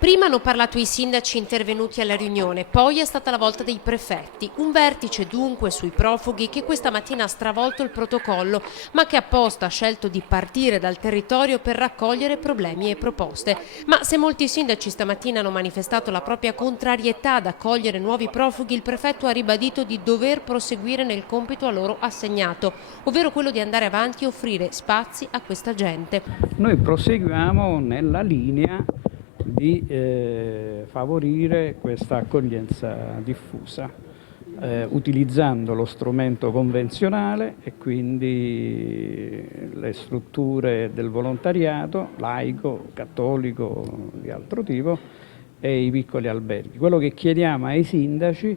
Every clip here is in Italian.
Prima hanno parlato i sindaci intervenuti alla riunione, poi è stata la volta dei prefetti. Un vertice dunque sui profughi che questa mattina ha stravolto il protocollo, ma che apposta ha scelto di partire dal territorio per raccogliere problemi e proposte. Ma se molti sindaci stamattina hanno manifestato la propria contrarietà ad accogliere nuovi profughi, il prefetto ha ribadito di dover proseguire nel compito a loro assegnato, ovvero quello di andare avanti e offrire spazi a questa gente. Noi proseguiamo nella linea di favorire questa accoglienza diffusa, utilizzando lo strumento convenzionale e quindi le strutture del volontariato, laico, cattolico, di altro tipo, e i piccoli alberghi. Quello che chiediamo ai sindaci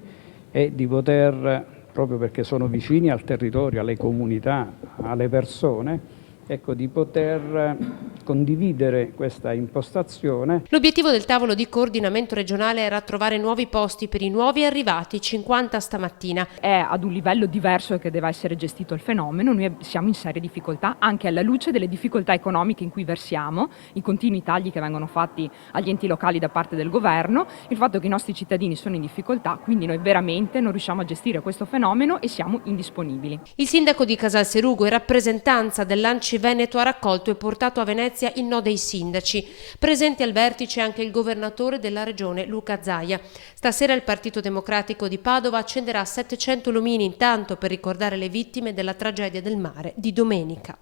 è di poter, proprio perché sono vicini al territorio, alle comunità, alle persone, ecco, di poter condividere questa impostazione. L'obiettivo del tavolo di coordinamento regionale era trovare nuovi posti per i nuovi arrivati, 50 stamattina. È ad un livello diverso che deve essere gestito il fenomeno, noi siamo in serie difficoltà anche alla luce delle difficoltà economiche in cui versiamo, i continui tagli che vengono fatti agli enti locali da parte del governo, il fatto che i nostri cittadini sono in difficoltà, quindi noi veramente non riusciamo a gestire questo fenomeno e siamo indisponibili. Il sindaco di Casalserugo e rappresentanza dell'Anci Veneto ha raccolto e portato a Venezia il no dei sindaci. Presente al vertice anche il governatore della regione Luca Zaia. Stasera il Partito Democratico di Padova accenderà 700 lumini intanto per ricordare le vittime della tragedia del mare di domenica.